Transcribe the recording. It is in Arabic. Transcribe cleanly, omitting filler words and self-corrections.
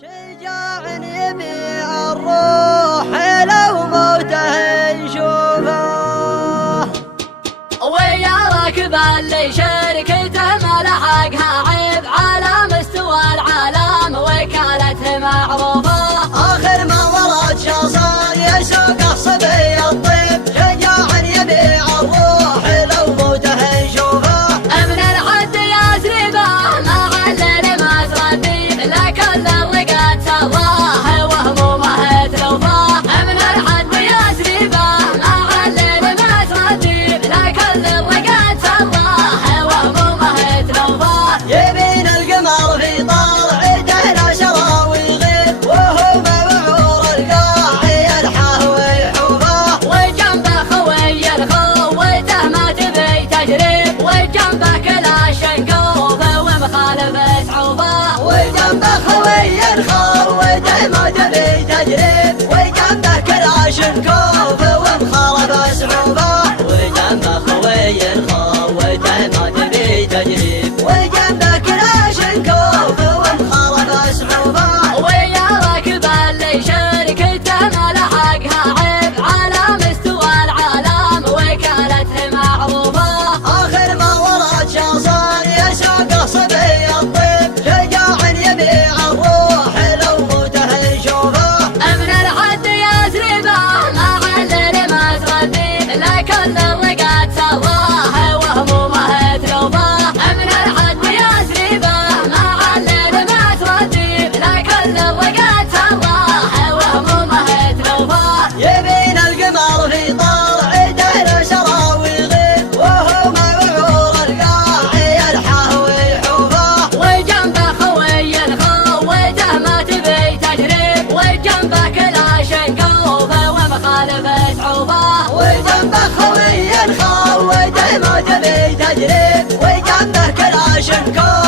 شجاع يبيع الروح لو موته نشوفه، ويا راكب اللي شركته ما لحقها عيب على مستوى العالم وكالته معروفه. آخر ما ورد شاصان يسوق الصبي الطيب، شجاع يبيع الروح لو موته نشوفه. من الحد يسربه ما علل ما تردي لكن الرقاد سواه وهمومه تلوفه. من الحد يسربه ما علل ما تردي لكن الرقاد سواه وهمومه تلوفه. يبين القمر في طلعته نشره ويغيب، وهو مبعور القاع يلحه ويحوفه. وجنبه خوي الخوته ما تبي تجرب، وجنبه كلا شنقوف ومخالف صعوبه. وجنبه خوي الخوته ما تبي تجرب، وجنبه كلا شنكوف ومخالف صعوبه. وجنبه خوي الخوته ما تبي تجرب، وجنبه كلا شنكوف ومخالف صعوبه. ويا راكب اللي شركته ما لحقها عيب على مستوى العالم وكالته معروفه. آخر ما ورد شاصان يسوق صبي الطيب، شجاع يبيع الروح لو موته نشوفه. من الحد يسربه ما علل ما تردي لكن الرقاد سواه وهمومه تلوفه. من الحد يسربه ما علل ما تردي لكن الرقاد سواه وهمومه تلوفه. يبين القمر في طلعته نشره ويغيب، وهو مبعور القاع يلحه ويحوفه. وجنبه خوي الخوته ما تبي تجرب، وجنبه كلا شنقوف ومخالف صعوبه. وجنبه خوي الخوته ما تبي تجرب، وجنبه كلا شنكوف